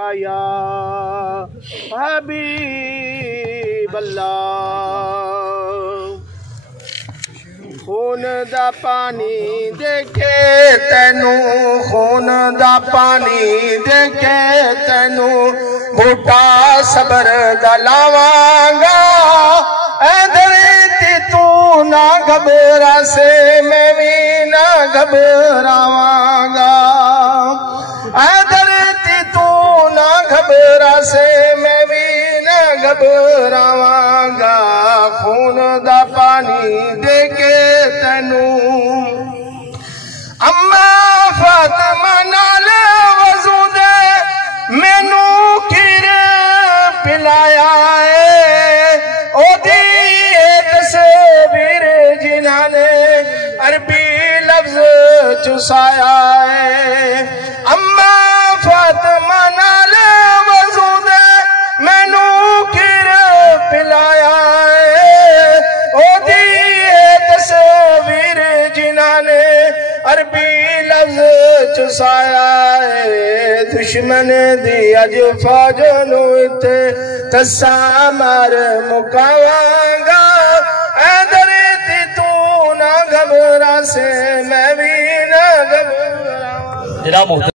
का या हबीब अल्लाह। खून दा पानी देखे तेनू, खून दा पानी देखे तेनू, बूटा सबर दा लावांगा। तू ना घबरा से मैं भी ना घबरावांगा। तू ना घबरा से मैं भी ना घबरावांगा। खून दा पानी देके तेनू अम्मा फातिमा नाल वज़ू दे मैनू खीर पिलाया है। ओदी तस्वीर जिन्हाने अरबी लफ्ज चुसाया है। अम्मा फातिमा नाल वज़ू दे मैनू खीर पिलाया है। ओदी तस्वीर जिन्हाने अरबी लफ्ज चुसाया है। दुश्मन दी अज फौज नू इत्थे तस्सा मार मुकावांगा। तू ना घबरा से मैं भी ना घबरा।